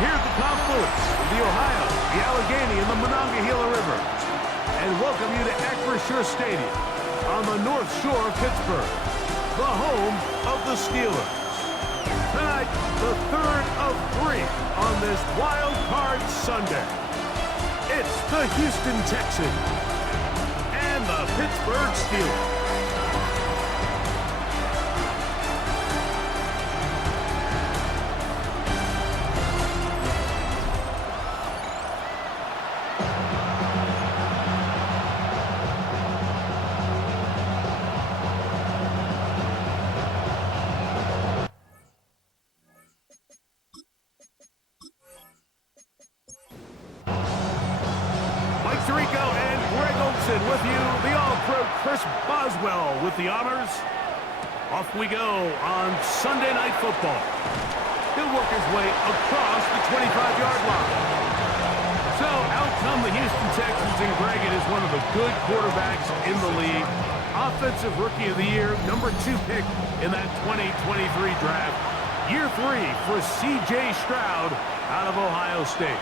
We're here at the confluence of the Ohio, the Allegheny, and the Monongahela River, and welcome you to Acrisure Stadium on the North Shore of Pittsburgh, the home of the Steelers. Tonight, the third of three on this Wild Card Sunday. It's the Houston Texans and the Pittsburgh Steelers. With you, the All-Pro Chris Boswell with the honors. Off we go on Sunday Night Football. He'll work his way across the 25-yard line. So out come the Houston Texans, and Greggett is one of the good quarterbacks in the league. Offensive Rookie of the Year, number 2 pick in that 2023 draft. Year 3 for C.J. Stroud out of Ohio State.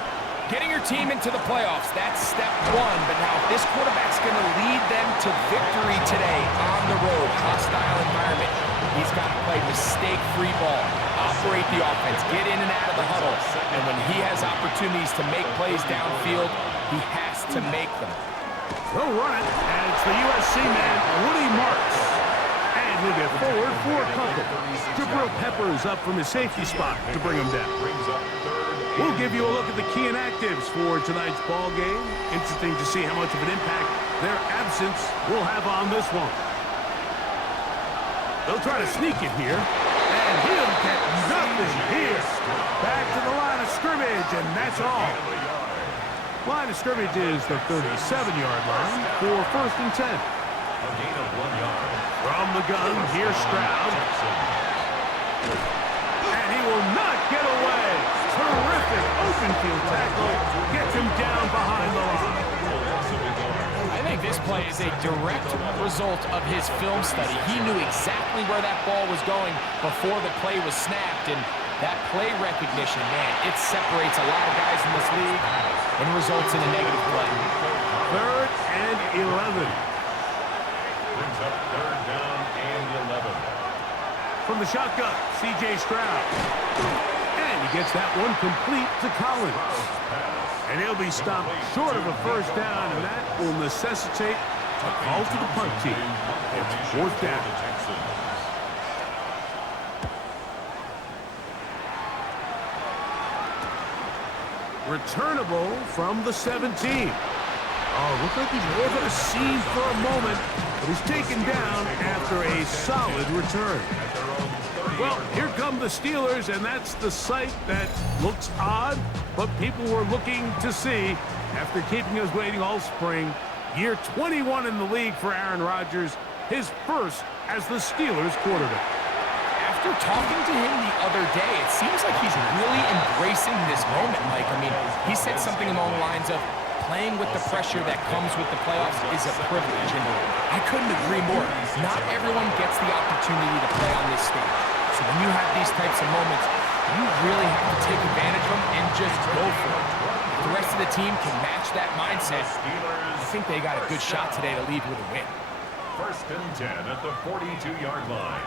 Getting your team into the playoffs, that's step one. But now this quarterback's going to lead them to victory today on the road. Hostile environment. He's got to play mistake-free ball, operate the offense, get in and out of the huddle. And when he has opportunities to make plays downfield, he has to make them. They'll run it, and it's the USC man, Woody Marks. And he'll get forward for a couple. Jabril Peppers up from his safety spot to bring him down. We'll give you a look at the key inactives for tonight's ball game. Interesting to see how much of an impact their absence will have on this one. They'll try to sneak it here, and he'll get nothing here. Back to the line of scrimmage, and that's all. Line of scrimmage is the 37-yard line for 1st and 10. A gain of 1 yard. From the gun, here's Stroud. And he will not get away. Terrific open field tackle. Gets him down behind the line. I think this play is a direct result of his film study. He knew exactly where that ball was going before the play was snapped. And that play recognition, man, it separates a lot of guys in this league and results in a negative play. 3rd and 11. Brings up 3rd down and 11. From the shotgun, C.J. Stroud. And he gets that one complete to Collins. And he'll be stopped short of a 1st down, and that will necessitate a call to the punt team. It's 4th down. Returnable from the 17. Oh, looks like he's over the seam for a moment, but he's taken down after a solid return. Well, here come the Steelers, and that's the sight that looks odd, but people were looking to see after keeping us waiting all spring. Year 21 in the league for Aaron Rodgers, his first as the Steelers quarterback. After talking to him the other day, it seems like he's really embracing this moment, Mike. I mean, he said something along the lines of, playing with the pressure that comes with the playoffs is a privilege, and I couldn't agree more. Not everyone gets the opportunity to play on this stage. So when you have these types of moments, you really have to take advantage of them and just go for it. If the rest of the team can match that mindset, I think they got a good shot today to lead with a win. 1st and 10 at the 42-yard line.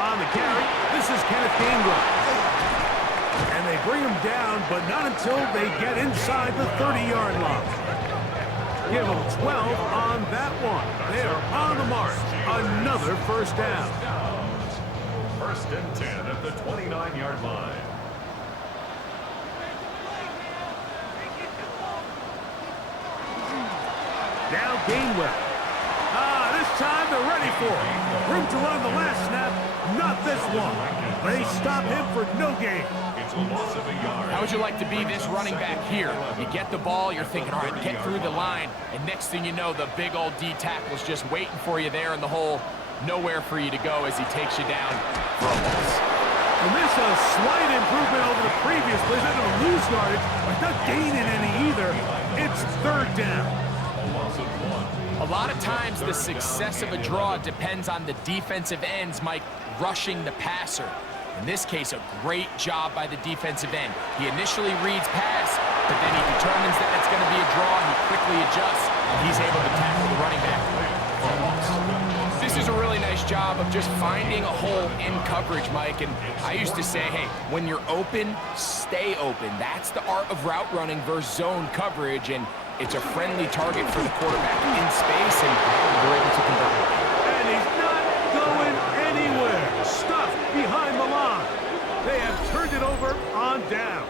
On the carry, this is Kenneth Gainwell. And they bring him down, but not until they get inside the 30-yard line. Give them 12 on that one. They are on the march. Another 1st down. 1st and 10 at the 29-yard line. Now Gainwell. This time they're ready for it. Room to run the last snap. Not this one. They stop him for no gain. It's a loss of a yard. How would you like to be this running back here? You get the ball, you're thinking, all right, get through the line, and next thing you know, the big old D tackle's just waiting for you there in the hole. Nowhere for you to go as he takes you down for a loss. And this is a slight improvement over the previous play. They're going to lose yardage, but not gaining any either. It's 3rd down. A lot of times the success of a draw depends on the defensive ends, Mike, rushing the passer. In this case, a great job by the defensive end. He initially reads pass, but then he determines that it's going to be a draw, and he quickly adjusts, and he's able to tackle the running back. This is a really nice job of just finding a hole in coverage, Mike. And I used to say, hey, when you're open, stay open. That's the art of route running versus zone coverage, and it's a friendly target for the quarterback in space, and they're able to convert. And he's not going anywhere. Stuffed behind the line. They have turned it over on downs.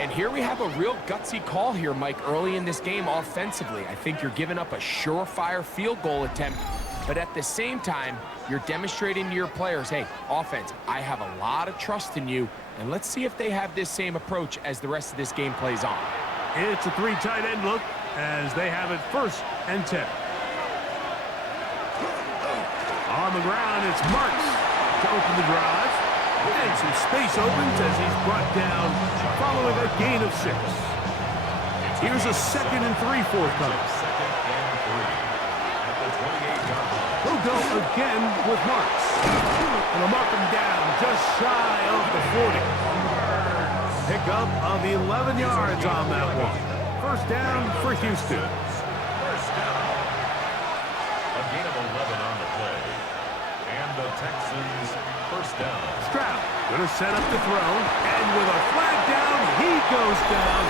And here we have a real gutsy call here, Mike, early in this game offensively. I think you're giving up a surefire field goal attempt, but at the same time, you're demonstrating to your players, hey, offense, I have a lot of trust in you, and let's see if they have this same approach as the rest of this game plays on. It's a 3 tight end look as they have it 1st and 10. On the ground, it's Marks to open the drive. And some space opens as he's brought down following a gain of 6. Here's a 2nd and 3 forthcoming. He'll go again with Marks. And they'll mark him down just shy of the 40. Pickup of 11 yards on that one. 1st down for Houston. First down. A gain of 11 on the play. And the Texans, 1st down. Stroud gonna set up the throw, and with a flag down, he goes down.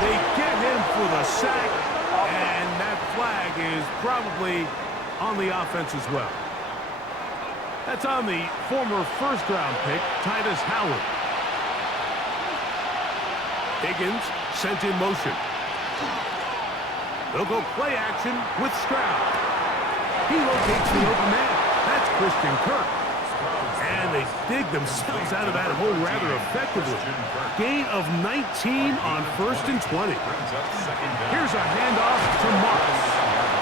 They get him for the sack, and that flag is probably on the offense as well. That's on the former 1st-round pick, Titus Howard. Higgins sent in motion. They'll go play action with Stroud. He locates the open man. That's Christian Kirk. And they dig themselves out of that hole rather effectively. Gain of 19 on 1st and 20. Here's a handoff to Marks.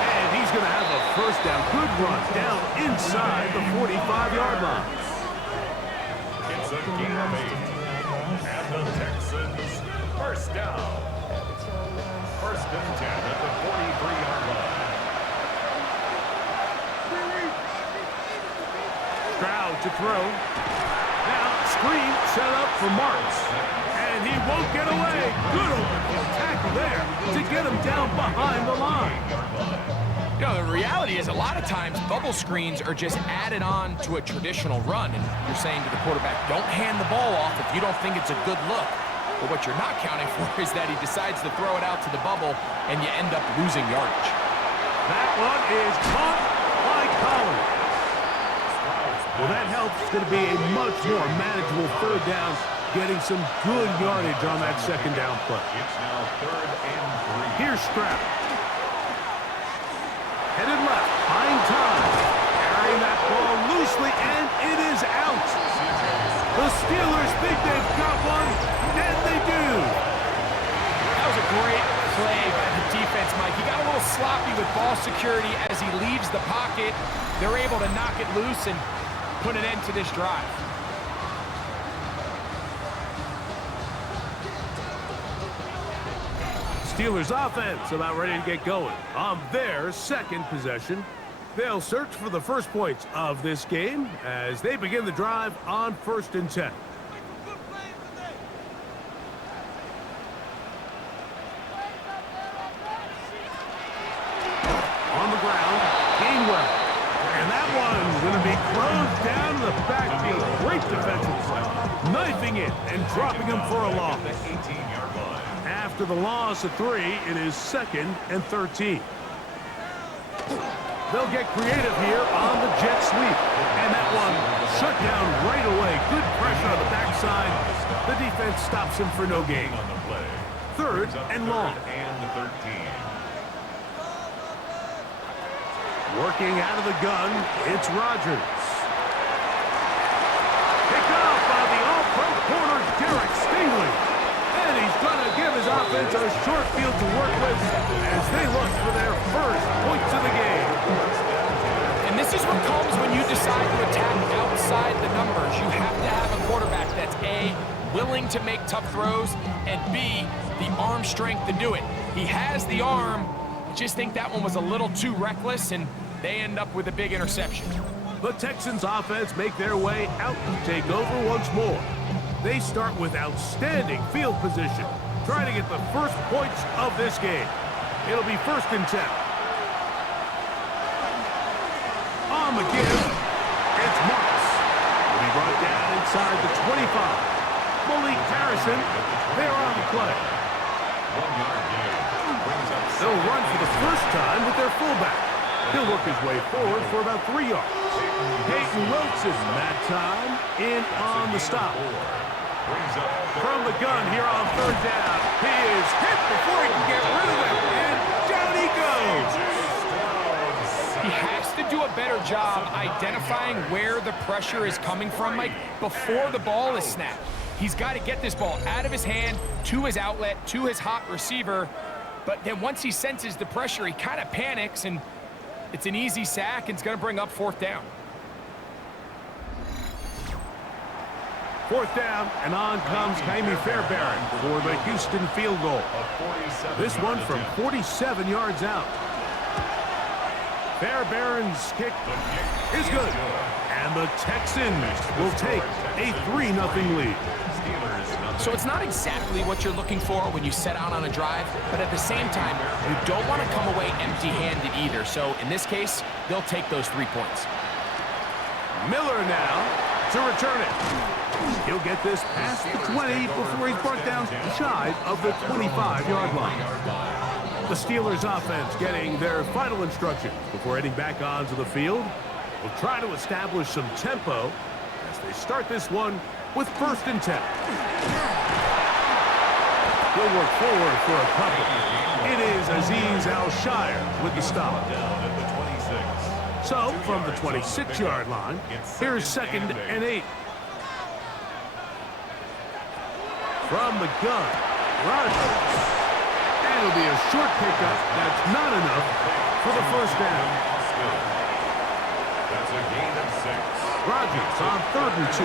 And he's going to have a 1st down. Good run down inside the 45-yard line. It's a gain of 8. And the Texans, 1st down. 1st and 10 at the 43-yard line. Stroud to throw. Now, screen set up for Marks. And he won't get away. Good open tackle there to get him down behind the line. You know, the reality is a lot of times bubble screens are just added on to a traditional run. And you're saying to the quarterback, don't hand the ball off if you don't think it's a good look. But what you're not counting for is that he decides to throw it out to the bubble and you end up losing yardage. That one is caught by Collins. Well, that helps. It's going to be a much more manageable 3rd down, getting some good yardage on that 2nd down play. It's now 3rd and 3. Here's Stroud. Headed left, buying time. Carrying that ball loosely, and it is out. The Steelers think they've got one, and they do. That was a great play by the defense, Mike. He got a little sloppy with ball security as he leaves the pocket. They're able to knock it loose and put an end to this drive. Steelers offense about ready to get going on their 2nd possession. They'll search for the 1st points of this game as they begin the drive on 1st and 10. On the ground, Gainwell. And that one's going to be closed down in the backfield. Great defensive play. Knifing it and dropping him for a loss. 18-yard line. After the loss of 3, it is 2nd and 13. They'll get creative here on the jet sweep. And that one shut down right away. Good pressure on the backside. The defense stops him for no gain. On the play. 3rd and long. And 13. Working out of the gun, it's Rodgers. Picked off by the all-pro corner, Derek Stingley. And he's going to give his offense a short field to work with as they look for their 1st points of the game. And this is what comes when you decide to attack outside the numbers. You have to have a quarterback that's A, willing to make tough throws, and B, the arm strength to do it. He has the arm. I just think that one was a little too reckless, and they end up with a big interception. The Texans offense make their way out and take over once more. They start with outstanding field position, trying to get the first points of this game. It'll be 1st and 10. On the give, it's Marks. Will be brought down inside the 25. Malik Harrison, they're on the play. 1 yard gain. Brings up They'll run for the first time with their fullback. He'll work his way forward for about 3 yards. Peyton Wilson, that time, in on the stop. brings up From the gun here on 3rd down. He is hit before he can get rid of it, and down he goes. He has to do a better job identifying where the pressure is coming from, Mike, before the ball is snapped. He's got to get this ball out of his hand, to his outlet, to his hot receiver. But then once he senses the pressure, he kind of panics, and it's an easy sack, and it's going to bring up 4th down. 4th down, and on comes Jaime Fairbairn for the Houston field goal. This one from 47 yards out. Fairbairn's kick is good, and the Texans will take a 3-0 lead. So it's not exactly what you're looking for when you set out on a drive, but at the same time, you don't want to come away empty-handed either. So in this case, they'll take those 3 points. Miller now to return it. He'll get this past the 20 before he's brought down shy of the 25-yard line. The Steelers offense getting their final instructions before heading back onto the field. Will try to establish some tempo as they start this one with 1st and 10. He'll work forward for a couple. It is Azeez Al-Shire with the stop. So, from the 26-yard line, here's 2nd and 8. From the gun, Rodgers. And it'll be a short pickup. That's not enough for the 1st down. That's a gain of 6. Rodgers on 3rd and 2.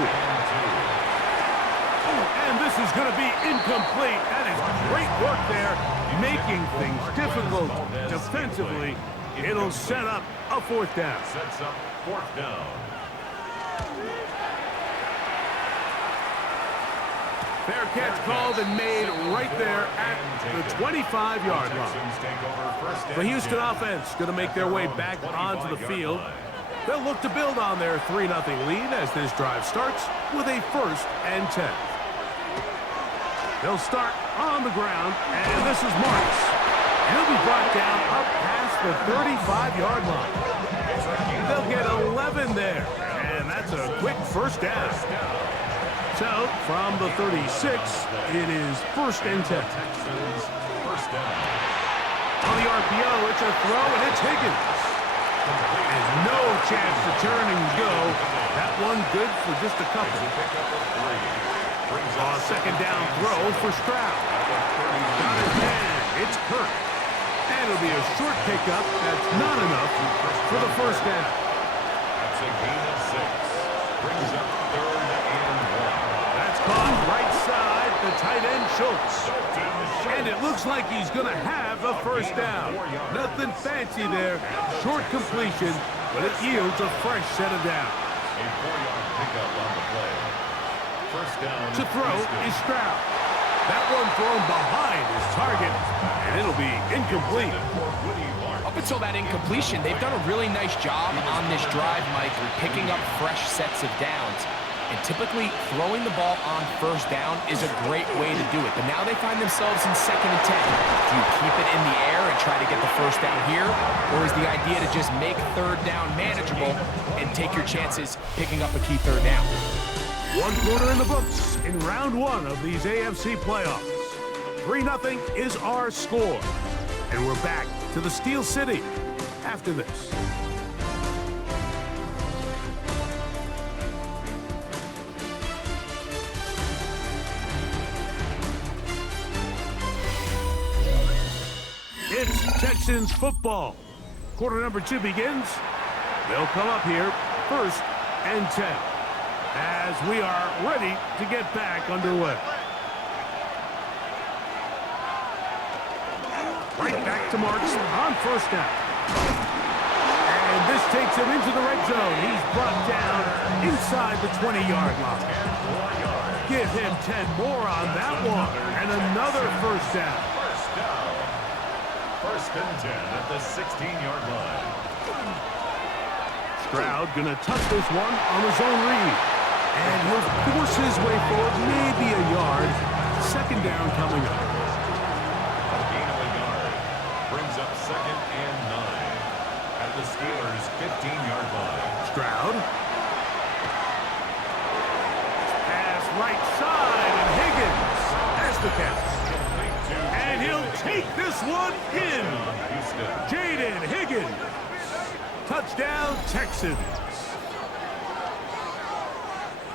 And this is going to be incomplete. That is great work there, making things difficult defensively. It'll set up a 4th down. Sets up 4th down. Fair catch called and made right there at the 25-yard line. The Houston offense going to make their way back onto the field. They'll look to build on their 3-0 lead as this drive starts with a 1st and 10. They'll start on the ground, and this is Marks. He'll be brought down up past the 35-yard line. They'll get 11 there, and that's a quick 1st down. So, from the 36, it is 1st and 10. On the RPO, it's a throw, and it's Higgins. And no chance to turn and go. That one good for just a couple. A 2nd down throw for Stroud. Got his man. It's Kirk. And it'll be a short pickup. That's not enough for the 1st down. That's a gain of 6. Brings up 3rd and 1. That's caught right side, the tight end Schultz. And it looks like he's going to have a 1st down. Nothing fancy there. Short completion, but it yields a fresh set of downs. A 4-yard pickup on the play. 1st down. To throw is Stroud. That one thrown behind his target, and it'll be incomplete. Up until that incompletion, they've done a really nice job on this drive, Mike, picking up fresh sets of downs. And typically, throwing the ball on 1st down is a great way to do it. But now they find themselves in 2nd and 10. Do you keep it in the air and try to get the 1st down here? Or is the idea to just make 3rd down manageable and take your chances picking up a key 3rd down? 1 quarter in the books in round 1 of these AFC playoffs. 3-0 is our score. And we're back to the Steel City after this. It's Texans football. Quarter number 2 begins. They'll come up here 1st and 10 as we are ready to get back underway. Right back to Marks on 1st down. And this This takes him into the red zone. He's brought down inside the 20-yard line. Give him 10 more on that one. And another first down. First and 10 at the 16-yard line. Stroud gonna tuck this one on his own read. And he'll force his way forward, maybe a yard. Second down coming up. A gain of a yard brings up second and 9 at the Steelers' 15-yard line. Stroud. Pass right side, and Higgins has the catch. And he'll take this one in. Jaden Higgins. Touchdown, Texans.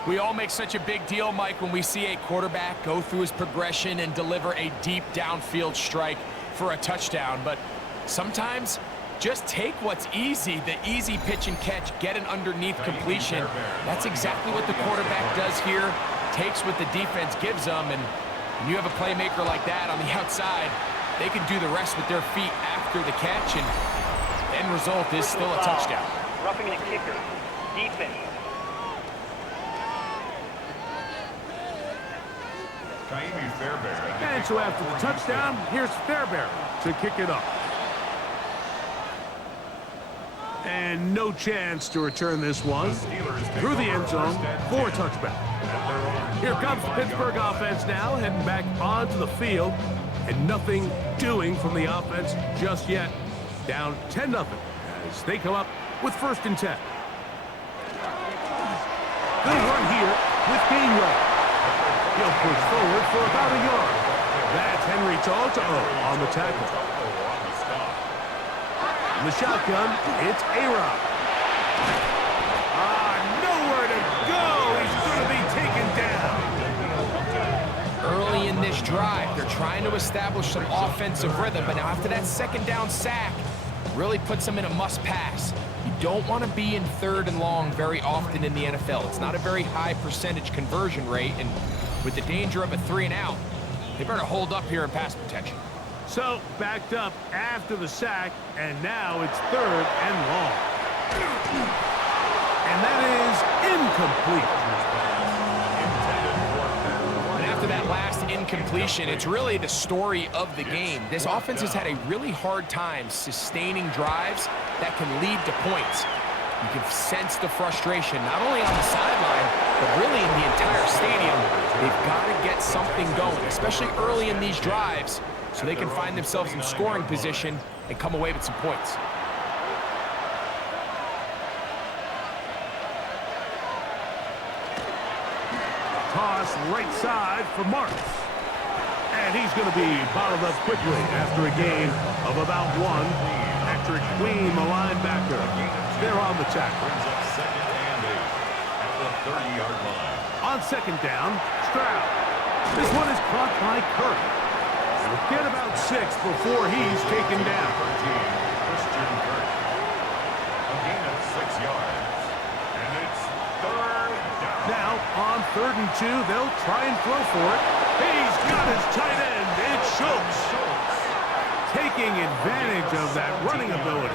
We all make such a big deal, Mike, when we see a quarterback go through his progression and deliver a deep downfield strike for a touchdown. But sometimes just take what's easy, the easy pitch and catch, get an underneath completion. That's exactly what the quarterback does here, takes what the defense gives them, and when you have a playmaker like that on the outside, they can do the rest with their feet after the catch, and the end result is still a touchdown. Roughing the kicker. Defense. And so after the touchdown, here's Fairbairn to kick it up. And no chance to return this one through the end zone for a touchback. Here comes the Pittsburgh offense now, heading back onto the field, and nothing doing from the offense just yet. Down 10-0 as they come up with first and 10. Good run here with Gainwell. He'll push forward for about a yard. That's Henry To'o on the tackle. In the shotgun, it's A-Rod. Nowhere to go. He's going to be taken down. Early in this drive, they're trying to establish some offensive rhythm, but now after that second down sack, really puts them in a must-pass. You don't want to be in third and long very often in the NFL. It's not a very high percentage conversion rate, and with the danger of a 3-and-out, they better hold up here in pass protection. So, backed up after the sack, and now it's third and long. And that is incomplete. And after that last incompletion, it's really the story of the game. This offense has had a really hard time sustaining drives that can lead to points. You can sense the frustration, not only on the sideline, but really in the entire stadium. They've got to get something going, especially early in these drives, so they can find themselves in scoring position and come away with some points. Toss right side for Marks. And he's going to be bottled up quickly after a gain of about one. Patrick Queen, the linebacker, they're on the tackle. Brings up second and 8 at the 30-yard line. On second down, Stroud. This one is caught by Kirk. He'll get about 6 before he's taken down. Christian Kirk. A gain of 6 yards. And it's third down. Now, on 3rd and 2, they'll try and throw for it. He's got his tight end. It's Schultz. Taking advantage of that running ability.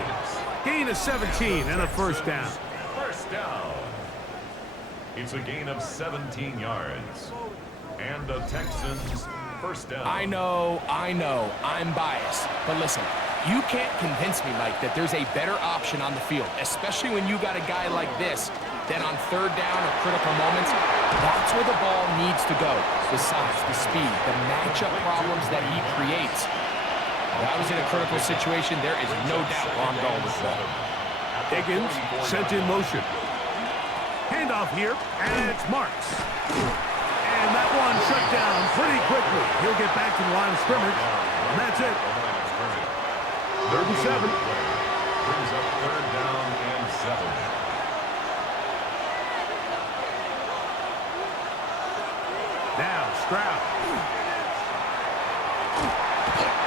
Gain of 17 and a first down. First down. It's a gain of 17 yards. And the Texans first down. I know, I'm biased. But listen, you can't convince me, Mike, that there's a better option on the field, especially when you got a guy like this, then on 3rd down or critical moments, that's where the ball needs to go. The size, the speed, the matchup problems that he creates. If I was in a critical situation, there is no doubt where I'm going with the ball. Higgins sent in motion. Handoff here, and it's Marks. And that one shut down pretty quickly. He'll get back to the line of scrimmage, and that's it. 3rd and 7. Brings up 3rd down and 7. Now, Stroud.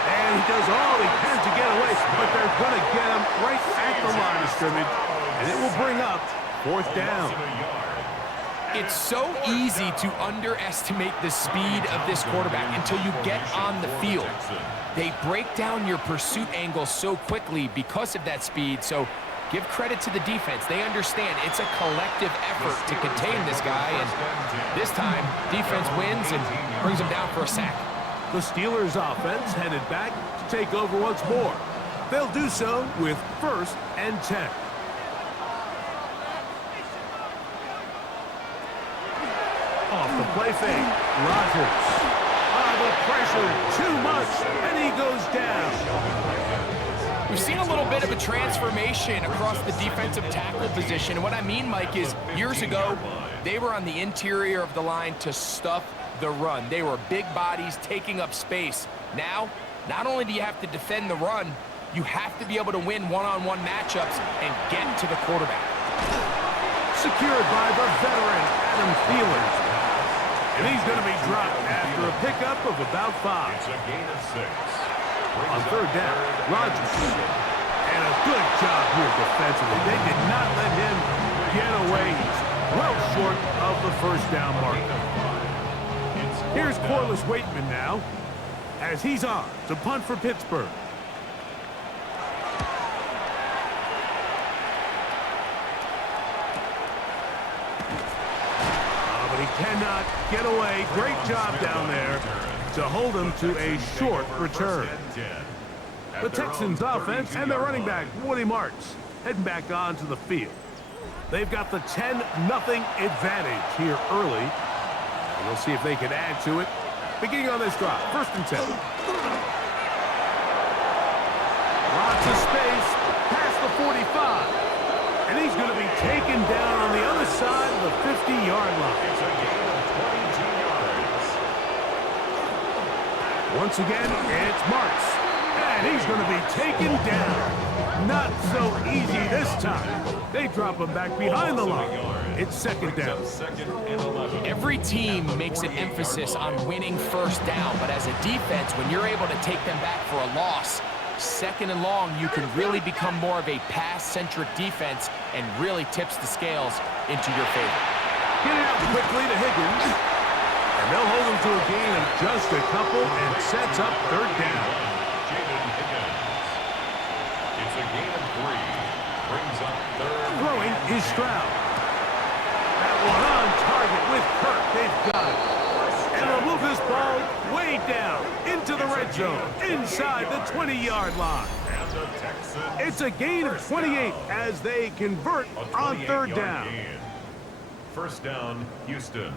And he does all he can to get away, but they're going to get him right at the line of scrimmage, and it will bring up 4th down. It's so easy to underestimate the speed of this quarterback until you get on the field. They break down your pursuit angle so quickly because of that speed, so give credit to the defense. They understand it's a collective effort to contain this guy, and this time, defense wins and brings him down for a sack. The Steelers' offense headed back to take over once more. They'll do so with 1st and 10. Off the play fake, Rodgers. The pressure, too much, and he goes down. We've seen a little bit of a transformation across the defensive tackle position. And what I mean, Mike, is years ago, they were on the interior of the line to stuff the run. They were big bodies taking up space. Now, not only do you have to defend the run, you have to be able to win one-on-one matchups and get to the quarterback. Secured by the veteran, Adam Thielen. And he's going to be dropped after a pickup of about 5. It's a gain of 6. On 3rd down, Rodgers. And a good job here defensively. They did not let him get away. He's well short of the 1st down mark. Here's Corliss Waitman now, as he's on to punt for Pittsburgh. But he cannot get away. Great job down there to hold him to a short return. The Texans offense and their running back, Woody Marks, heading back onto the field. They've got the 10-0 advantage here early. And we'll see if they can add to it. Beginning on this drive, 1st and 10. Lots of space, past the 45. And he's going to be taken down on the other side of the 50-yard line. It's a gain of 22 yards. Once again, it's Marks. And he's going to be taken down. Not so easy this time. They drop him back behind the line. It's 2nd down. Every team makes an emphasis on winning 1st down, but as a defense, when you're able to take them back for a loss, 2nd and long, you can really become more of a pass-centric defense and really tips the scales into your favor. Get it out quickly to Higgins. And they'll hold him to a gain of just a couple and sets up 3rd down. It's a gain of 3. Brings up 3rd. Throwing is Stroud. That one on target with Kirk. They've got it. And they'll move this ball way down into the red zone, inside the 20-yard line. It's a gain of 28 as they convert on 3rd down. 1st down, Houston.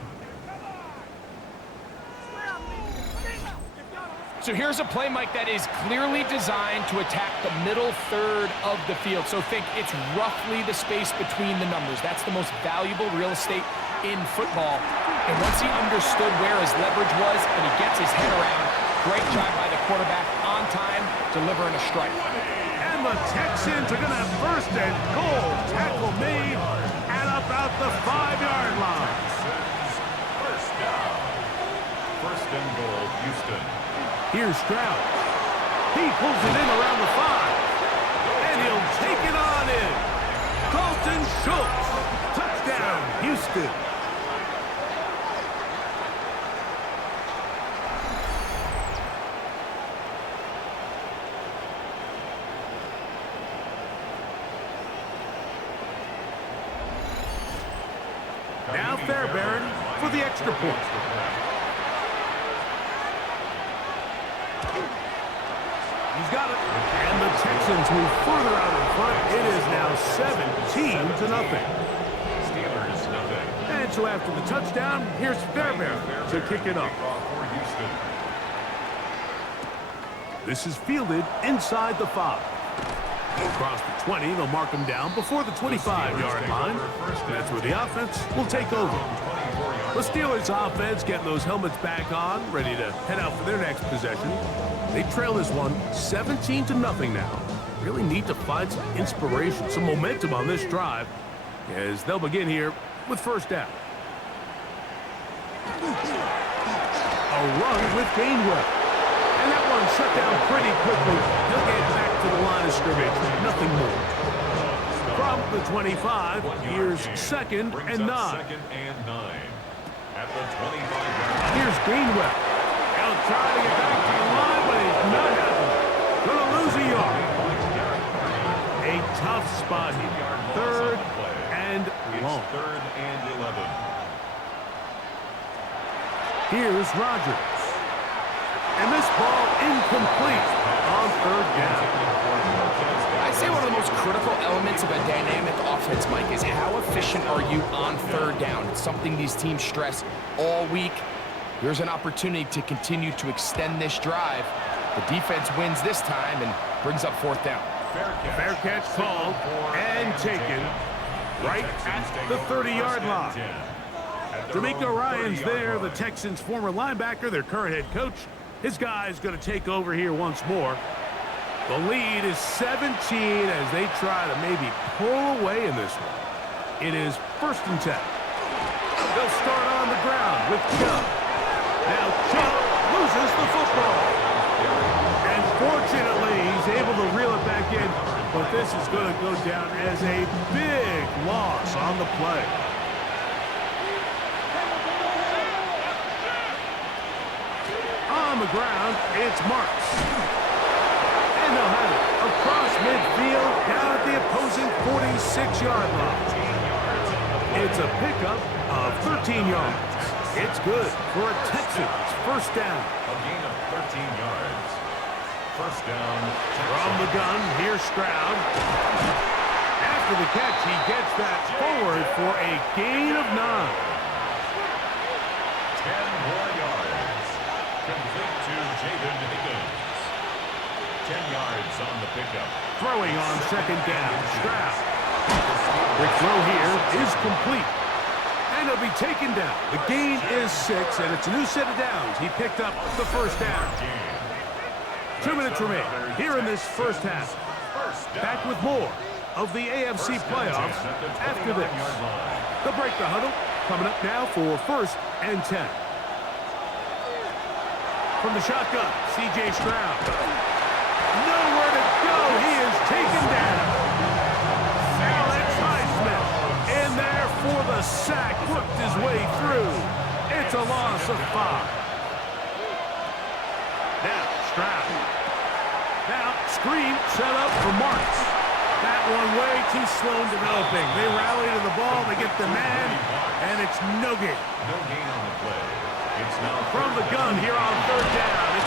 So here's a play, Mike, that is clearly designed to attack the middle 3rd of the field. So think it's roughly the space between the numbers. That's the most valuable real estate in football. And once he understood where his leverage was and he gets his head around, great job by the quarterback on time, delivering a strike. And the Texans are going to have 1st and goal. Tackle made at about the 5-yard line. 1st down. 1st and goal, Houston. Here's Stroud. He pulls it in around the 5. And he'll take it on in. Dalton Schultz. Touchdown, Houston. Now Fairbairn for the extra point. He's got it. And the Texans move further out in front. It is now 17-0. Steelers, nothing. And so after the touchdown, here's Fairbairn to kick it off. This is fielded inside the 5. Across the 20, they'll mark him down before the 25-yard line. That's where the offense will take over. The Steelers' offense getting those helmets back on, ready to head out for their next possession. They trail this one 17-0 now. Really need to find some inspiration, some momentum on this drive, as they'll begin here with 1st down. A run with Gainwell. And that one shut down pretty quickly. He'll get back to the line of scrimmage. Nothing more. From the 25, here's 2nd and 9. 2nd and 9. At the 25-yard. Here's Gainwell. He'll try to get back to the line, but he's not happening. Gonna lose a yard. A tough spot here. Third and long. It's 3rd and 11. Here's Rodgers. And this ball incomplete on 3rd down. I'd say one of the most critical elements of a dynamic offense, Mike, is how efficient are you on 3rd down. It's something these teams stress all week. Here's an opportunity to continue to extend this drive. The defense wins this time and brings up 4th down. Fair catch called and taken right at the 30-yard line. D'Amico Ryans there, the Texans' former linebacker, their current head coach. His guy's going to take over here once more. The lead is 17 as they try to maybe pull away in this one. It is 1st and 10. They'll start on the ground with Chubb. Now Chubb loses the football. And fortunately, he's able to reel it back in, but this is going to go down as a big loss on the play. On the ground, it's Marks. And they'll have it across midfield, down at the opposing 46-yard line. It's a pickup of 13 yards. It's good for a Texans 1st down. A gain of 13 yards. 1st down. From the gun, here's Stroud. After the catch, he gets that forward for a gain of 9. 10 more yards. Complete to Jaden Higgins. 10 yards on the pickup. Throwing on 2nd down, Stroud. The throw here is complete. And he'll be taken down. The gain is 6, and it's a new set of downs. He picked up the 1st down. 2 minutes remain here in this 1st half. Back with more of the AFC playoffs after this. They'll break the huddle. Coming up now for 1st and 10. From the shotgun, C.J. Stroud. Nowhere to go. He is taken down. Alex Highsmith in there for the sack. Worked his way through. It's a loss of 5. Now, Stroud. Now, screen set up for Marks. That one way too slow in developing. They rally to the ball. They get the man, and it's no gain. No gain on the play. It's now From the gun here on 3rd down.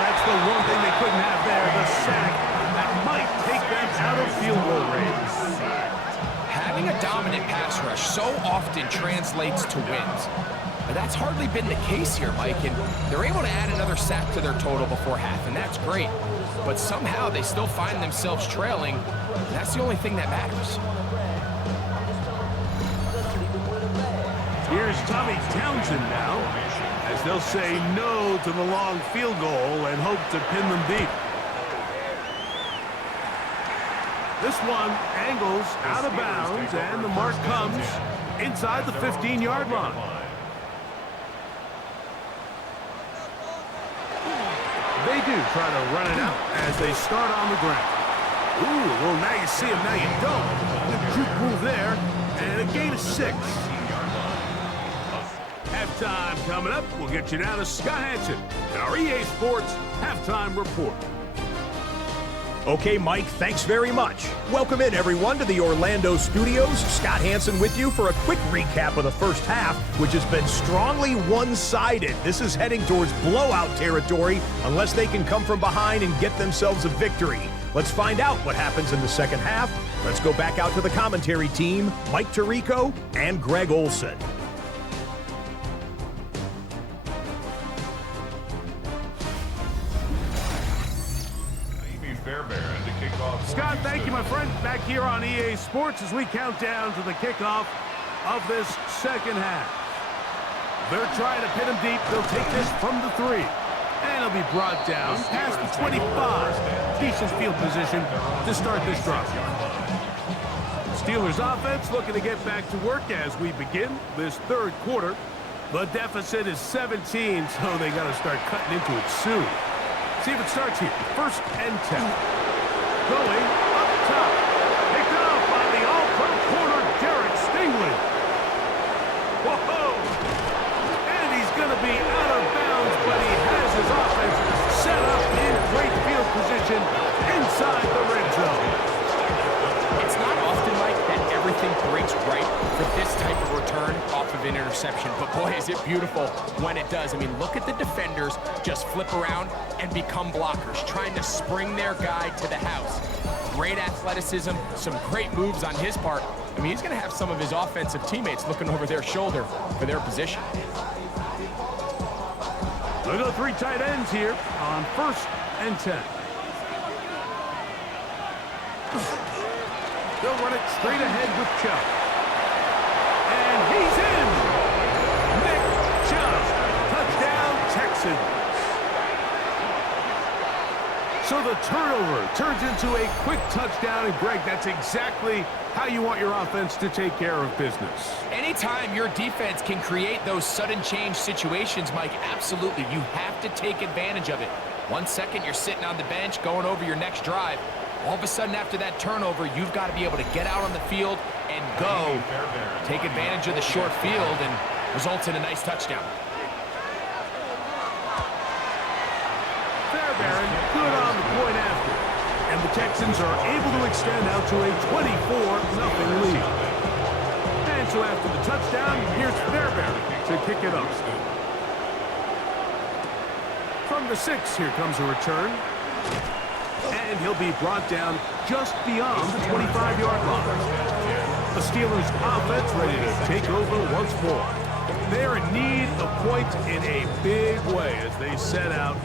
That's the one thing they couldn't have there, the sack that might take them out of field goal range. Having a dominant pass rush so often translates to wins. But that's hardly been the case here, Mike, and they're able to add another sack to their total before half, and that's great. But somehow they still find themselves trailing, and that's the only thing that matters. Here's Tommy Townsend now, as they'll say no to the long field goal and hope to pin them deep. This one angles out of bounds, and the mark comes inside the 15-yard line. They do try to run it out as they start on the ground. Ooh, well, now you see him, now you don't. Good juke move there, and a gain of 6. Halftime coming up. We'll get you now to Scott Hansen and our EA Sports Halftime Report. Okay, Mike, thanks very much. Welcome in, everyone, to the Orlando studios. Scott Hansen with you for a quick recap of the 1st half, which has been strongly one-sided. This is heading towards blowout territory unless they can come from behind and get themselves a victory. Let's find out what happens in the 2nd half. Let's go back out to the commentary team, Mike Tirico and Greg Olson. Scott, thank you, my friend. Back here on EA Sports as we count down to the kickoff of this 2nd half. They're trying to pin him deep. They'll take this from the 3. And it'll be brought down past the 25. Decent field position to start this drive. Steelers offense looking to get back to work as we begin this 3rd quarter. The deficit is 17, so they got to start cutting into it soon. See if it starts here. 1st and 10. Going up top. Picked off by the all-pro corner, Derek Stingley. Whoa! And he's going to be out of bounds, but he has his offense set up in great field position inside the red zone. of an interception, but boy, is it beautiful when it does. I mean, look at the defenders just flip around and become blockers, trying to spring their guy to the house. Great athleticism, some great moves on his part. I mean, he's going to have some of his offensive teammates looking over their shoulder for their position. We'll go 3 tight ends here on 1st and 10. They'll run it straight ahead with Chubb. And he's in! Nick Chubb, touchdown Texans. So the turnover turns into a quick touchdown, and Greg, that's exactly how you want your offense to take care of business. Anytime your defense can create those sudden change situations, Mike, absolutely, you have to take advantage of it. 1 second, you're sitting on the bench, going over your next drive. All of a sudden, after that turnover, you've got to be able to get out on the field and go. Take advantage of the short field, and results in a nice touchdown. Fairbairn, good on the point after. And the Texans are able to extend out to a 24-0 lead. And so after the touchdown, here's Fairbairn to kick it up. From the 6, here comes a return. And he'll be brought down just beyond the 25-yard line. The Steelers' offense ready to take over once more. They're in need of points in a big way as they set out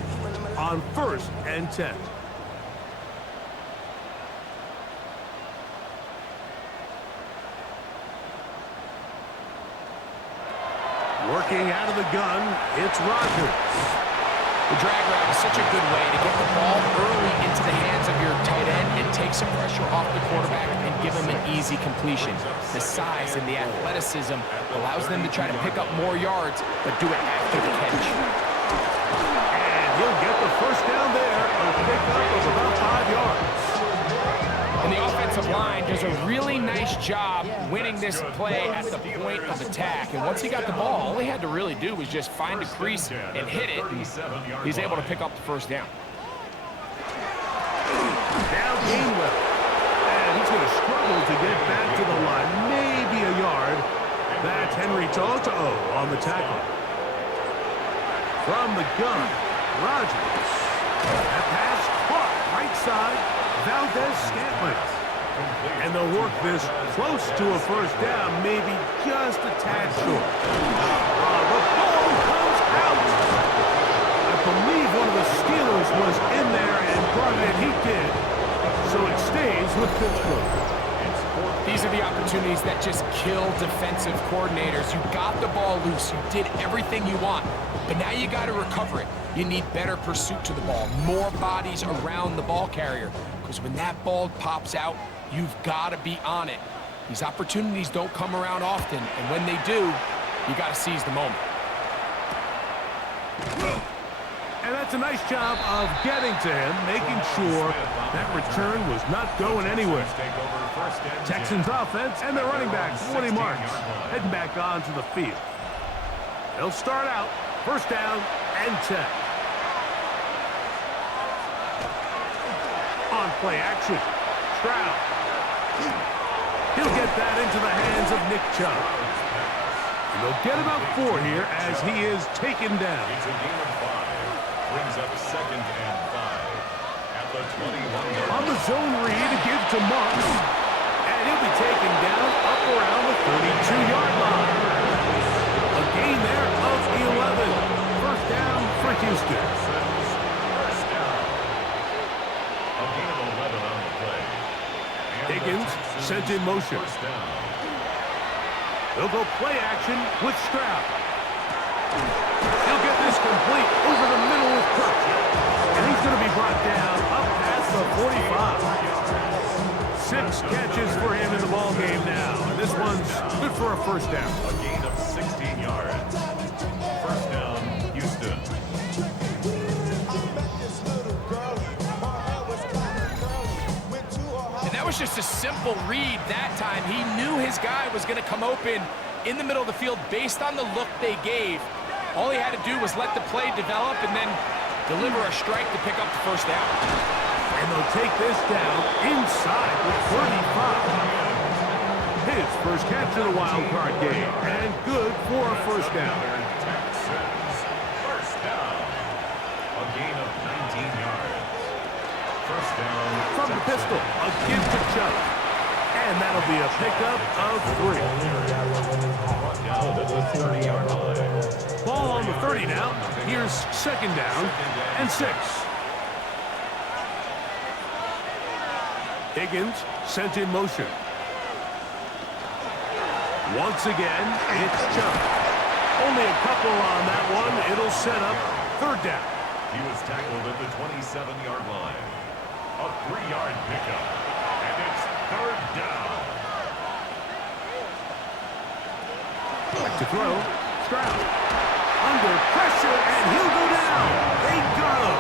on 1st and 10. Working out of the gun, it's Rodgers. The drag route is such a good way to get the ball early into the hands of your tight end and take some pressure off the quarterback and give him an easy completion. The size and the athleticism allows them to try to pick up more yards, but do it after the catch. And he'll get the first down there, a pickup of about 5 yards. And the offensive line does a really nice job winning this play at the point of attack. And once he got the ball, all he had to really do was just find a crease and hit it. He's able to pick up the first down. Now Gainwell. And he's going to struggle to get back to the line. Maybe a yard. That's Henry Toto on the tackle. From the gun, Rodgers. That pass caught right side. Valdez-Scantling. And they'll work this close to a first down, maybe just a tad short. The ball comes out. I believe one of the Steelers was in there and brought it in. He did. So it stays with Pittsburgh. These are the opportunities that just kill defensive coordinators. You got the ball loose. You did everything you want. But now you got to recover it. You need better pursuit to the ball, more bodies around the ball carrier. Because when that ball pops out, you've got to be on it. These opportunities don't come around often, and when they do, you got to seize the moment. And that's a nice job of getting to him, making sure that return was not going anywhere. Texans offense and their running back, Woody Marks, heading back onto the field. They'll start out, first down and 10. On play action, Stroud. He'll get that into the hands of Nick Chubb. And they'll get about 4 here as he is taken down. It's a gain of 5. Brings up 2nd and 5. At the 21. On the zone read, give to Marks. And he'll be taken down up around the 32-yard line. A gain there of 11. First down for Houston. First down. A gain of 11 on the play. Higgins sent in motion. First down. They'll go play action with Stroud. He'll get this complete over the middle with Kirk. And he's going to be brought down up past the 45. 6 catches for him in the ball game now. And this one's good for a first down. A gain of 16 yards. First down, Houston. And that was just a simple read that time. He knew his guy was going to come open in the middle of the field based on the look they gave. All he had to do was let the play develop and then deliver a strike to pick up the first down. And they'll take this down inside the 35. his first catch of the wild card game, and good for a first down. Texans, first down. A gain of 19 yards. First down. From the pistol, a give to Chubb. And that'll be a pickup of 3. Brought down to the 30-yard line. Ball on the 30 now. Here's second down and 6. Higgins sent in motion. Once again, it's Chubb. Only a couple on that one. It'll set up third down. He was tackled at the 27-yard line. A 3-yard pickup. And it's third down. To throw, Stroud. Under pressure, and he'll go down. They got him.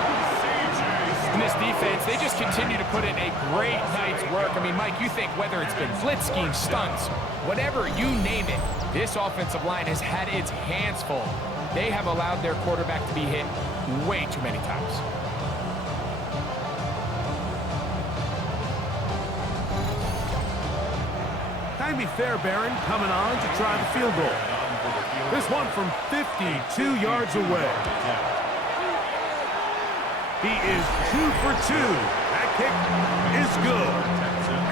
In this defense, they just continue to put in a great night's work. I mean, Mike, you think whether it's been blitz scheme, stunts, whatever you name it, this offensive line has had its hands full. They have allowed their quarterback to be hit way too many times. Timmy Fairbairn coming on to try the field goal. This one from 52 yards away. He is 2 for 2. That kick is good.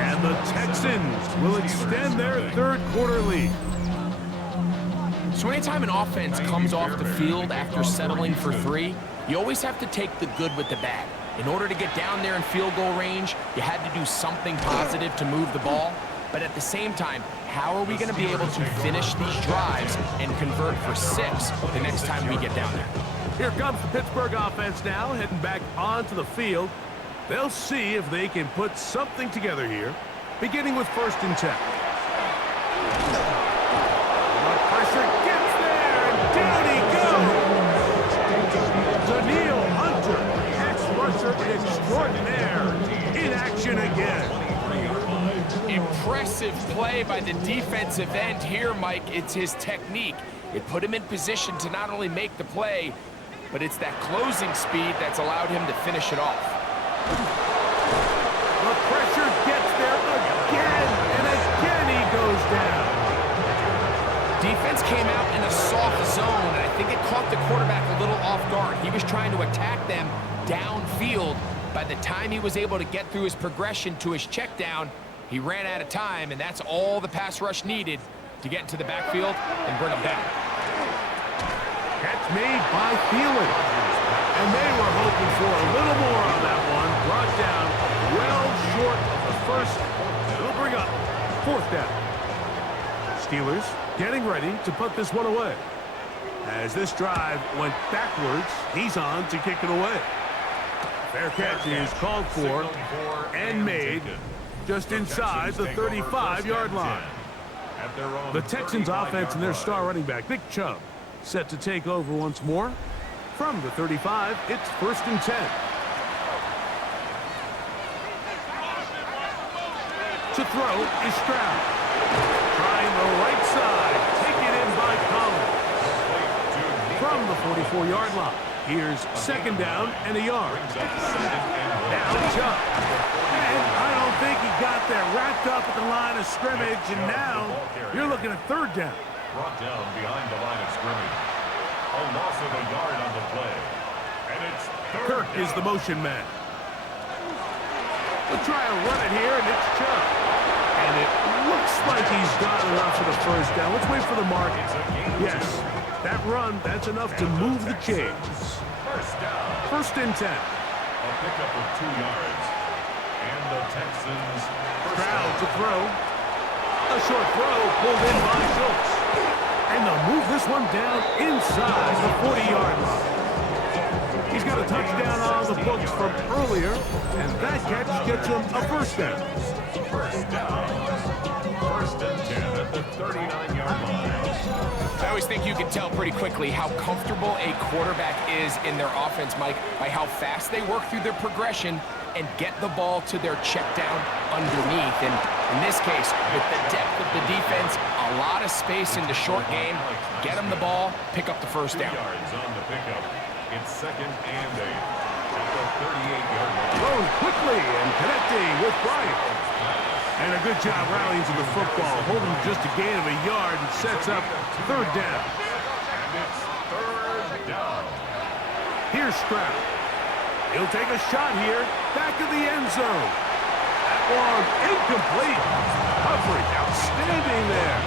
And the Texans will extend their third quarter lead. So anytime an offense comes off the field after settling for 3, you always have to take the good with the bad. In order to get down there in field goal range, you had to do something positive to move the ball. But at the same time, how are we going to be able to finish these drives and convert for 6 the next time we get down there? Here comes the Pittsburgh offense now, heading back onto the field. They'll see if they can put something together here, beginning with 1st and 10. The pressure gets there, and down he goes. Daniil Hunter, ex-rusher extraordinaire, in action again. Impressive play by the defensive end here, Mike. It's his technique. It put him in position to not only make the play, but it's that closing speed that's allowed him to finish it off. The pressure gets there again, and again he goes down. Defense came out in a soft zone, and I think it caught the quarterback a little off guard. He was trying to attack them downfield. By the time he was able to get through his progression to his check down, he ran out of time, and that's all the pass rush needed to get into the backfield and bring him down. Catch made by Thielen. And they were hoping for a little more on that one. Brought down well short of the first. It'll bring up 4th down. Steelers getting ready to put this one away. As this drive went backwards, he's on to kick it away. Fair catch is called for and made just inside the 35-yard line. The Texans offense and their star running back, Nick Chubb, set to take over once more. From the 35, it's 1st and 10. To throw is Stroud. Trying the right side. Taken in by Collins. From the 44-yard line. Here's 2nd down and a yard. Now Chubb. And I don't think he got there. Wrapped up at the line of scrimmage, and now you're looking at 3rd down. Brought down behind the line of scrimmage. A loss of a yard on the play. And it's Kirk is the motion man. We'll try to run it here, and it's Chubb. And it looks like he's got enough for the 1st down. Let's wait for the mark. Yes, that run, that's enough to move the chains. 1st and 10. A pickup of 2 yards. And the Texans. Stroud to throw. A short throw pulled in by Schultz. And they'll move this one down inside the 40-yard line. He's got a touchdown on the books from earlier, and that catch gets him a 1st down. 1st and 10 at the 39-yard line. I always think you can tell pretty quickly how comfortable a quarterback is in their offense, Mike, by how fast they work through their progression and get the ball to their check down underneath. And in this case, with the depth of the defense, a lot of space in the short game, get them the ball, pick up the 1st down. 2 yards on the pickup. It's 2nd and 8 at the 38-yard line. Thrown quickly and connecting with Bryant. And a good job rallying to the football, holding just a gain of a yard and sets up third down. And it's third down. Here's Stroud. He'll take a shot here, back of the end zone. That one incomplete. Coverage outstanding there.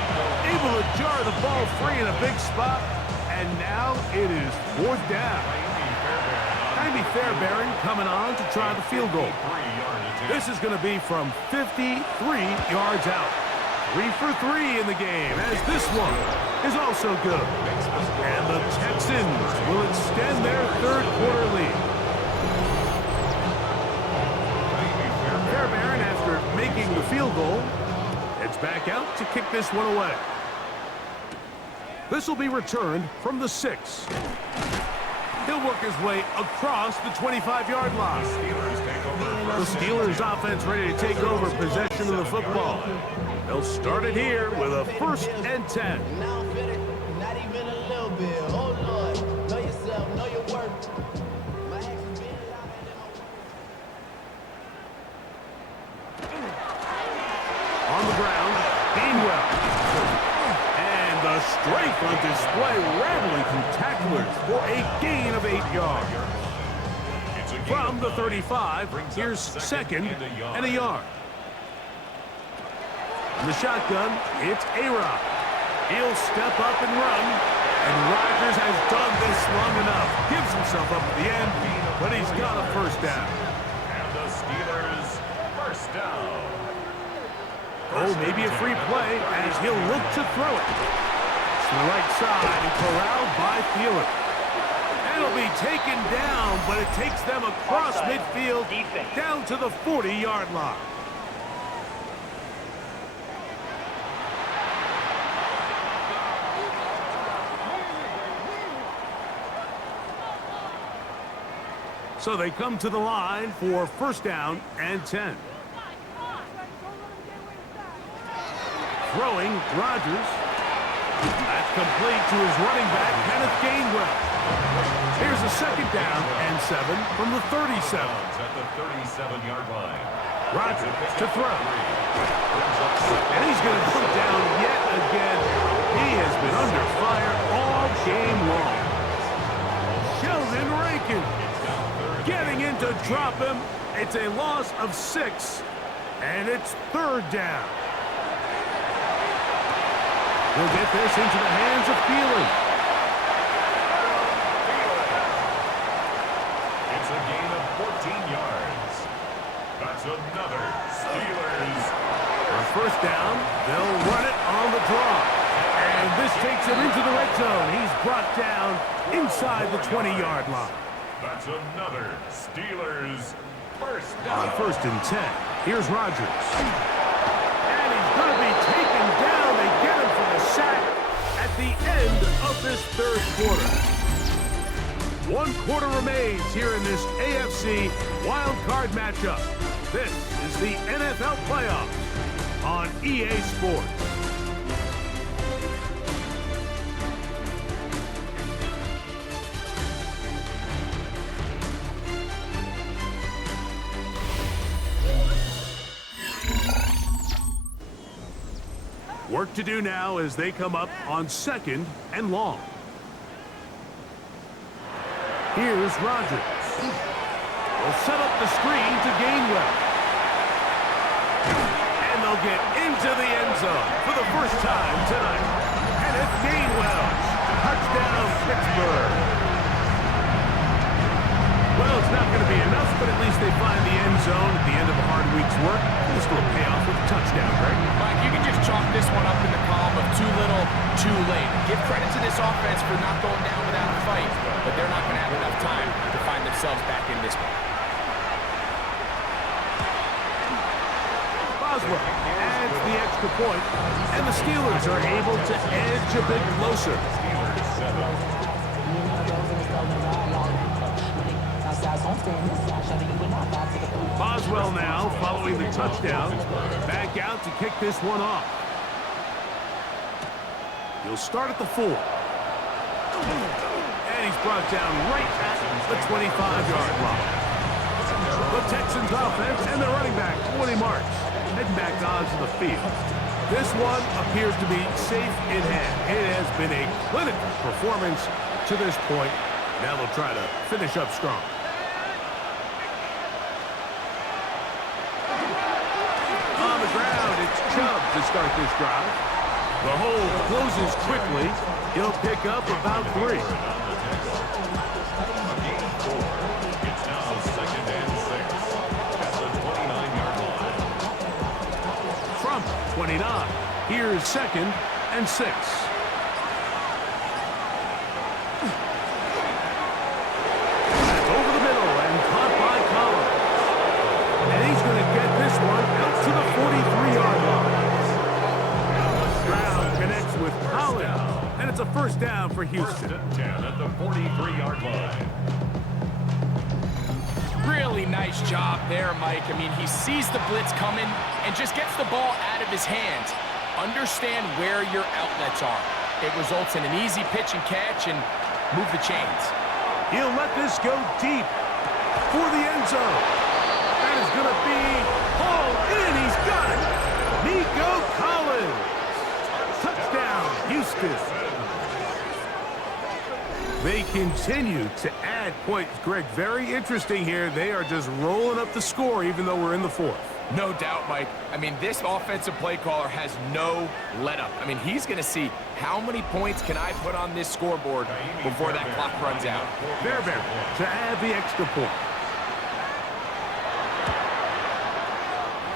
Able to jar the ball free in a big spot. And now it is fourth down. Ivy Fairbairn coming on to try the field goal. This is going to be from 53 yards out. 3 for 3 in the game, as this one is also good. And the Texans will extend their third quarter lead. Fairbairn, after making the field goal, heads back out to kick this one away. This will be returned from the 6. He'll work his way across the 25-yard line. The Steelers offense ready to take over possession of the football. They'll start it here with a 1st and 10. Not even a little bit. Oh, Lord. Know yourself. Know your worth. My actions being On the ground, Gainwell. And the strength on display, rattling through tacklers for a gain of 8 yards. From the 35, here's 2nd and a yard. In the shotgun, it's A-Rod. He'll step up and run. And Rodgers has done this long enough. Gives himself up at the end, but he's got a 1st down. And the Steelers, 1st down. Oh, maybe a free play as he'll look to throw it. To the right side and corralled by Thielen. It'll be taken down, but it takes them across midfield down to the 40-yard line. So they come to the line for 1st down and 10. Throwing, Rodgers. That's complete to his running back, Kenneth Gainwell. Here's a 2nd down and 7 from the 37. At the 37-yard line. Rodgers to throw. And he's going to put down yet again. He has been under fire all game long. Sheldon Rankin getting in to drop him. It's a loss of 6, and it's 3rd down. He'll get this into the hands of Thielen. It's a gain of 14 yards. That's another Steelers. For 1st down, they'll run it on the draw. And this takes him into the red zone. He's brought down inside the 20-yard line. That's another Steelers 1st down. On 1st and 10, here's Rodgers. And he's going to be taken down. They get him for the sack at the end of this 3rd quarter. 1 quarter remains here in this AFC Wildcard matchup. This is the NFL playoffs on EA Sports. Work to do now as they come up on 2nd and long. Here's Rodgers. They'll set up the screen to Gainwell. And they'll get into the end zone for the 1st time tonight. Kenneth Gainwell. Touchdown, Pittsburgh. Well, it's not going to be enough, but at least they find the end zone at the end of a hard week's work. This will pay off with a touchdown, Greg. Mike, you can just chalk this one up in the column of too little, too late. Give credit to this offense for not going down without a fight, but they're not going to have enough time to find themselves back in this one. Boswell adds the extra point, and the Steelers are able to edge a bit closer. Boswell now, following the touchdown, back out to kick this one off. He'll start at the 4. And he's brought down right at the 25-yard line. The Texans offense and their running back, 20 marks. heading back onto the field. This one appears to be safe in hand. It has been a clinical performance to this point. Now they'll try to finish up strong. On the ground, it's Chubb to start this drive. The hole closes quickly. He'll pick up about 3. It's now 2nd and 6 at the 29-yard line. From 29, here's 2nd and 6. That's over the middle and caught by Collins. And he's going to get this one out to the 43-yard line. Brown connects with Collins, and it's a first down for Houston. 1st and 10 at the 43-yard line. Really nice job there, Mike. I mean, he sees the blitz coming and just gets the ball out of his hands. Understand where your outlets are. It results in an easy pitch and catch and move the chains. He'll let this go deep for the end zone. That is going to be hauled in. He's got it. Nico Collins. Touchdown, Houston. They continue to add points. Greg, very interesting here. They are just rolling up the score even though we're in the 4th. No doubt, Mike. I mean, this offensive play caller has no let-up. I mean, he's going to see how many points can I put on this scoreboard before that clock runs out. Fairbairn to add the extra point.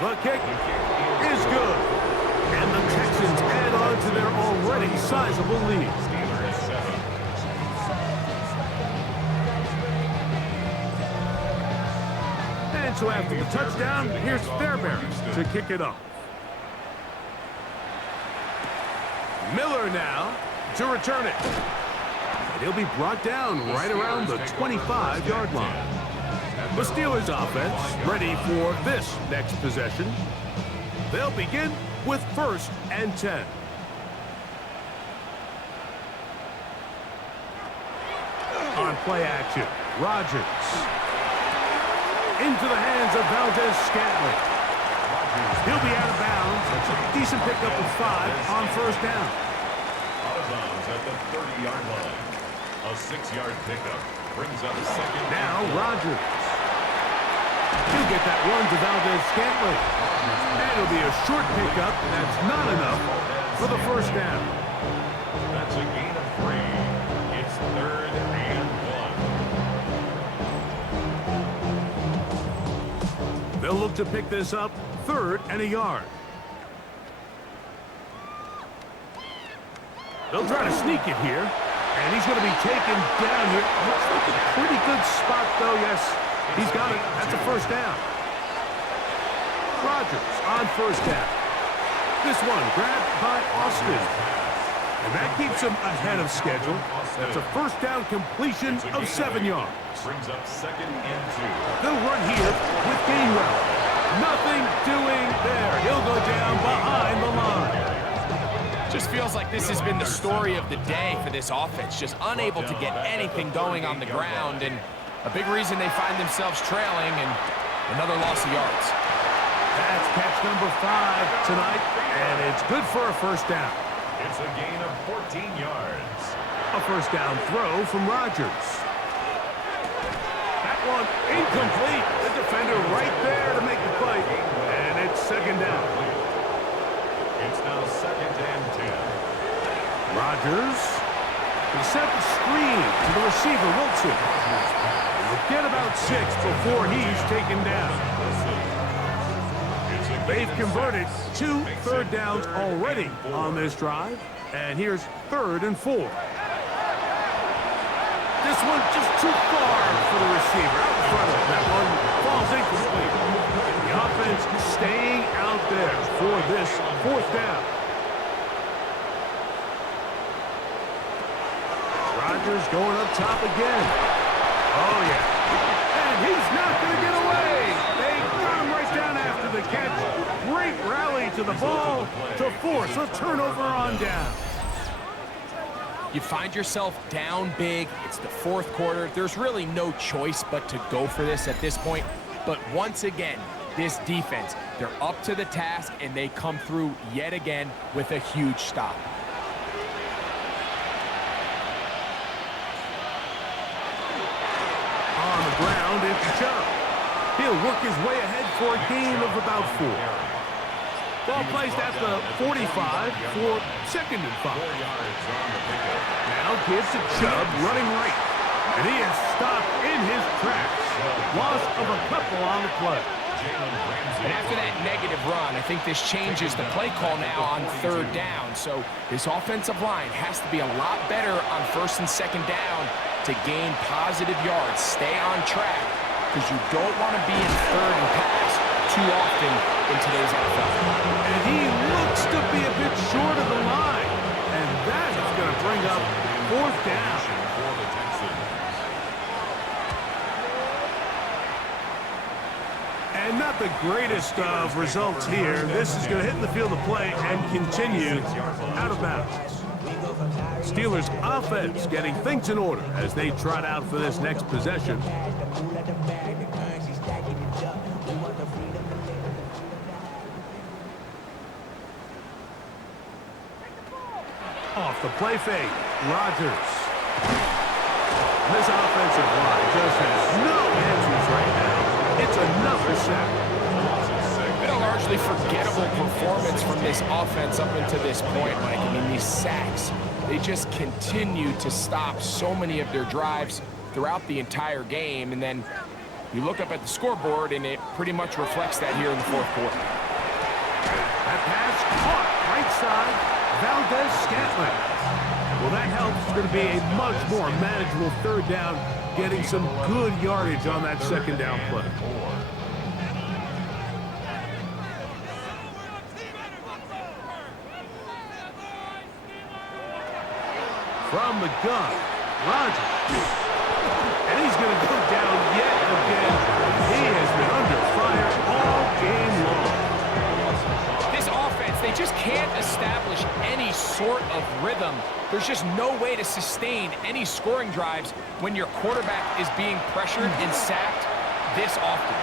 The kick is good. And the Texans add on to their already sizable lead. And so after the touchdown, here's Fairbairn to kick it off. Miller now to return it. And he'll be brought down right around the 25-yard line. The Steelers offense ready for this next possession. They'll begin with 1st and 10. On play action, Rodgers. Into the hands of Valdez-Scantling. He'll be out of bounds. That's a decent pickup of 5 on 1st down. Out of bounds at the 30-yard line. A 6-yard pickup brings up 2nd. Now Rodgers. He'll get that one to Valdez-Scantling. And it'll be a short pickup. That's not enough for the 1st down. That's a gain of 3. It's 3rd and 1. They'll look to pick this up 3rd and a yard. They'll try to sneak it here. And he's going to be taken down here. Looks like a pretty good spot, though. Yes, he's got it. That's a 1st down. Rodgers on 1st down. This one grabbed by Austin. And that keeps him ahead of schedule. That's a 1st down completion of 7 yards. Brings up 2nd and 2. They'll run here with Gainwell. Nothing doing there. He'll go down behind the line. Just feels like this has been the story of the day for this offense. Just unable to get anything going on the ground, and a big reason they find themselves trailing, and another loss of yards. That's catch number 5 tonight, and it's good for a 1st down. It's a gain of 14 yards. A 1st down throw from Rodgers. That one incomplete. The defender right there to make the play, and it's 2nd down. It's now 2nd and 10. Rodgers will set the screen to the receiver, Wilson. He'll get about 6 before he's taken down. They've converted 2 3rd downs already on this drive, and here's 3rd and 4. This one just too far for the receiver. Out in front of him. That one falls incomplete. The offense staying out there for this 4th down. Rodgers going up top again. Oh, yeah. And he's not going to get away. They got him right down after the catch. Great rally to the ball to force a turnover on down. You find yourself down big. It's the 4th quarter. There's really no choice but to go for this at this point. But once again, this defense. They're up to the task, and they come through yet again with a huge stop. On the ground, it's Chubb. He'll work his way ahead for a gain of about 4. Ball placed at the 45 for 2nd and 5. Now gives to Chubb, running right. And he is stopped in his tracks. Loss of a couple on the play. And after that negative run, I think this changes the play call now on 3rd down. So this offensive line has to be a lot better on 1st and 2nd down to gain positive yards. Stay on track, because you don't want to be in 3rd and pass too often in today's NFL. And he looks to be a bit short of the line. And that is going to bring up 4th down. And not the greatest of results here. This is going to hit in the field of play and continue out of bounds. Steelers offense getting things in order as they trot out for this next possession. Off the play fake, Rodgers. This offensive line just has no answers right now. It's another sack. Been a largely forgettable performance from this offense up until this point, Mike. I mean, these sacks, they just continue to stop so many of their drives throughout the entire game. And then you look up at the scoreboard, and it pretty much reflects that here in the 4th quarter. That pass caught right side, Valdez-Scantling. Well, that helps. It's going to be a much more manageable 3rd down, getting some good yardage on that 2nd down play. From the gun, Rodgers. And he's going to go down yet again. He has been under fire all game long. This offense, they just can't establish any sort of rhythm. There's just no way to sustain any scoring drives when your quarterback is being pressured and sacked this often.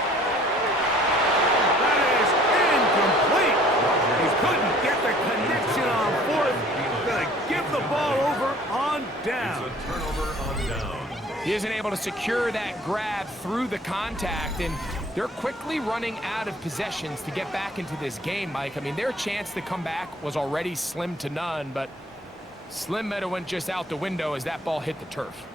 That is incomplete. He couldn't get the connection on 4th. Gonna give the ball over on down. It's a turnover on down. He isn't able to secure that grab through the contact, and they're quickly running out of possessions to get back into this game, Mike. I mean, their chance to come back was already slim to none, but slim might have went just out the window as that ball hit the turf.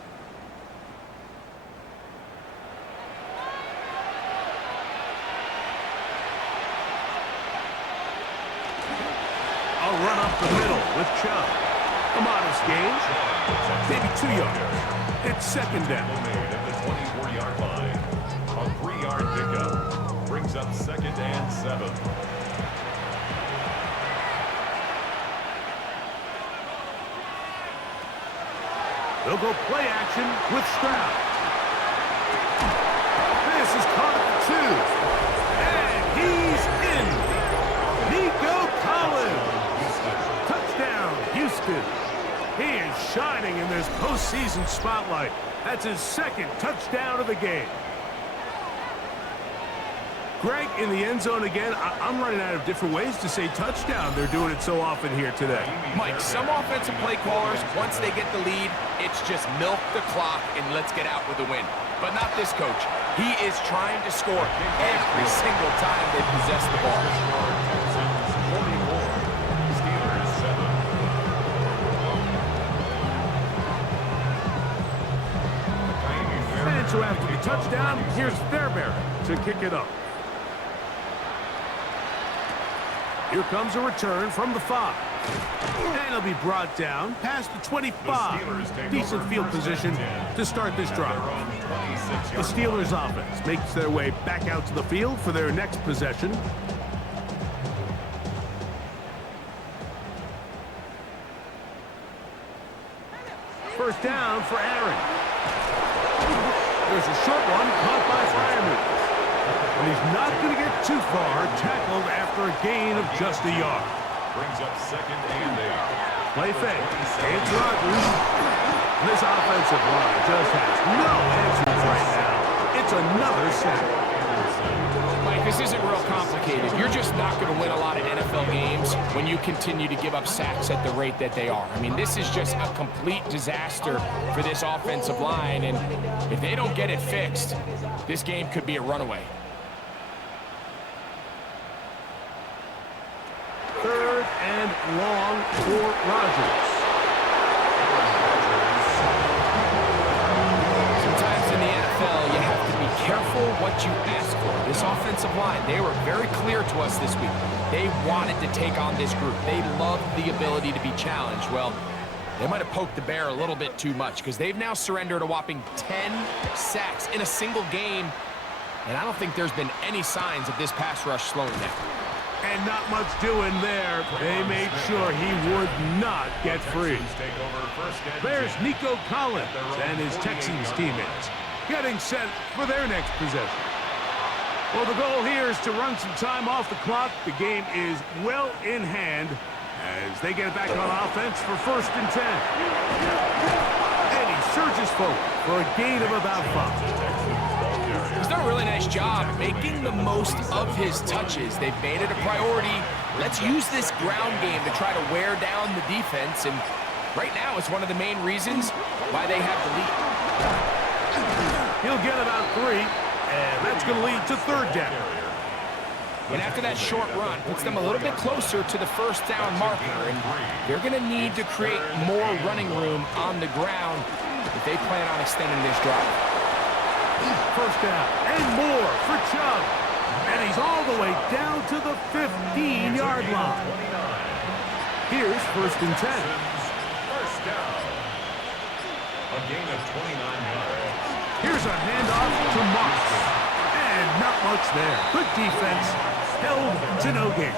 A run up the middle with Chubb. A modest gain, maybe 2 yards. It's 2nd down. Made at the 24-yard line. A 3-yard pickup brings up 2nd and 7. They'll go play action with Stroud. This is caught at the 2. And he's in. Nico Collins. Touchdown, Houston. He is shining in this postseason spotlight. That's his 2nd touchdown of the game. Greg, in the end zone again. I'm running out of different ways to say touchdown. They're doing it so often here today. Mike, some offensive play callers, once they get the lead, it's just milk the clock and let's get out with a win. But not this coach. He is trying to score every single time they possess the ball. Steelers 7. And so after the touchdown, here's Fairbairn to kick it up. Here comes a return from the 5. And he'll be brought down past the 25. Decent field position to start this drive. The Steelers offense makes their way back out to the field for their next possession. First down for Aaron. There's a short one caught by Freiermuth. And he's not going to get too far, tackled after a gain of just a yard. Brings up 2nd and 8. Play fake. It's Rodgers. This offensive line just has no answers right now. It's another sack. Mike, This isn't real complicated. You're just not going to win a lot of NFL games when you continue to give up sacks at the rate that they are. I mean, this is just a complete disaster for this offensive line, and if they don't get it fixed, this game could be a runaway. Third and long for Rodgers. Sometimes in the NFL, you have to be careful what you ask for. This offensive line, they were very clear to us this week. They wanted to take on this group. They loved the ability to be challenged. Well, they might have poked the bear a little bit too much because they've now surrendered a whopping 10 sacks in a single game, and I don't think there's been any signs of this pass rush slowing down. And not much doing there. They made sure he would not get free. There's Nico Collins and his Texans teammates getting set for their next possession. Well, the goal here is to run some time off the clock. The game is well in hand as they get it back on offense for 1st and 10. And he surges forward for a gain of about 5. He's done a really nice job making the most of his touches. They've made it a priority. Let's use this ground game to try to wear down the defense, and right now it's one of the main reasons why they have the lead. He'll get about 3, and that's going to lead to 3rd down. And after that short run, puts them a little bit closer to the 1st down marker, and they're going to need to create more running room on the ground if they plan on extending this drive. 1st down and more for Chubb. And he's all the way down to the 15-yard line. Here's 1st and 10. 1st down. A gain of 29 yards. Here's a handoff to Moss. And not much there. Good defense. Held to no gain.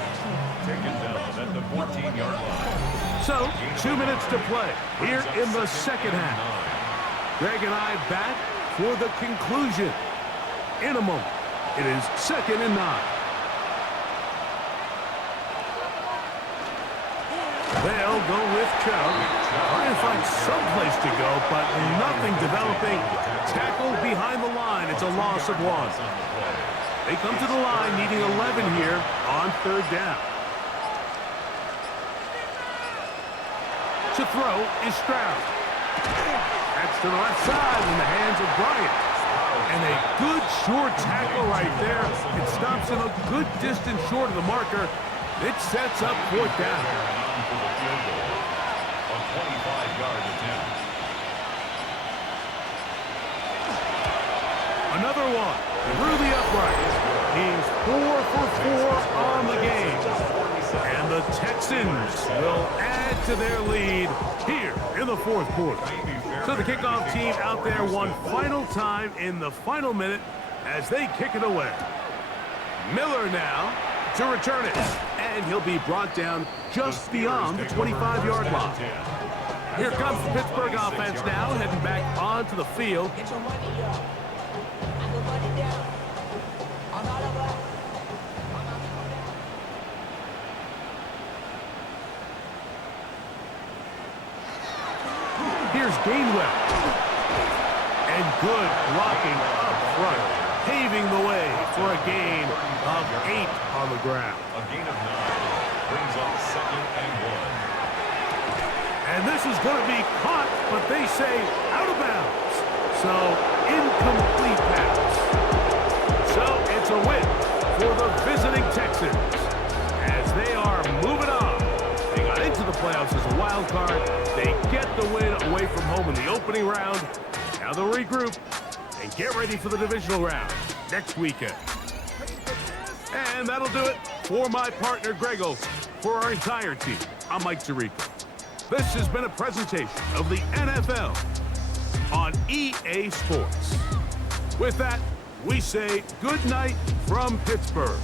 Taken down at the 14-yard line. So, 2 minutes to play here in the 2nd half. Greg and I back for the conclusion. In a moment, it is 2nd and 9. They'll go with Chubb. Trying to find some place to go, but nothing developing. Tackled behind the line. It's a loss of 1. They come to the line needing 11 here on 3rd down. To throw is Stroud. That's to the left side in the hands of Bryant. And a good short tackle right there. It stops him a good distance short of the marker. It sets up 4th down. A 25-yard attempt. Another one through the upright. He's 4 for 4 on the game. And the Texans will add to their lead here in the 4th quarter. So the kickoff team out there one final time in the final minute as they kick it away. Miller now to return it. And he'll be brought down just beyond the 25-yard line. Here comes the Pittsburgh offense now, heading back onto the field. Here's Gainwell. And good blocking up front, paving the way for a gain of 8 on the ground. A gain of 9 brings up 2nd and 1. And this is going to be caught, but they say out of bounds. So, incomplete pass. So, it's a win for the visiting Texans as they are moving on. They got into the playoffs as a wild card. They get the win away from home in the opening round. Now they'll regroup and get ready for the divisional round next weekend. And that'll do it for my partner, Greg Olson. For our entire team, I'm Mike Tirico. This has been a presentation of the NFL on EA Sports. With that, we say good night from Pittsburgh.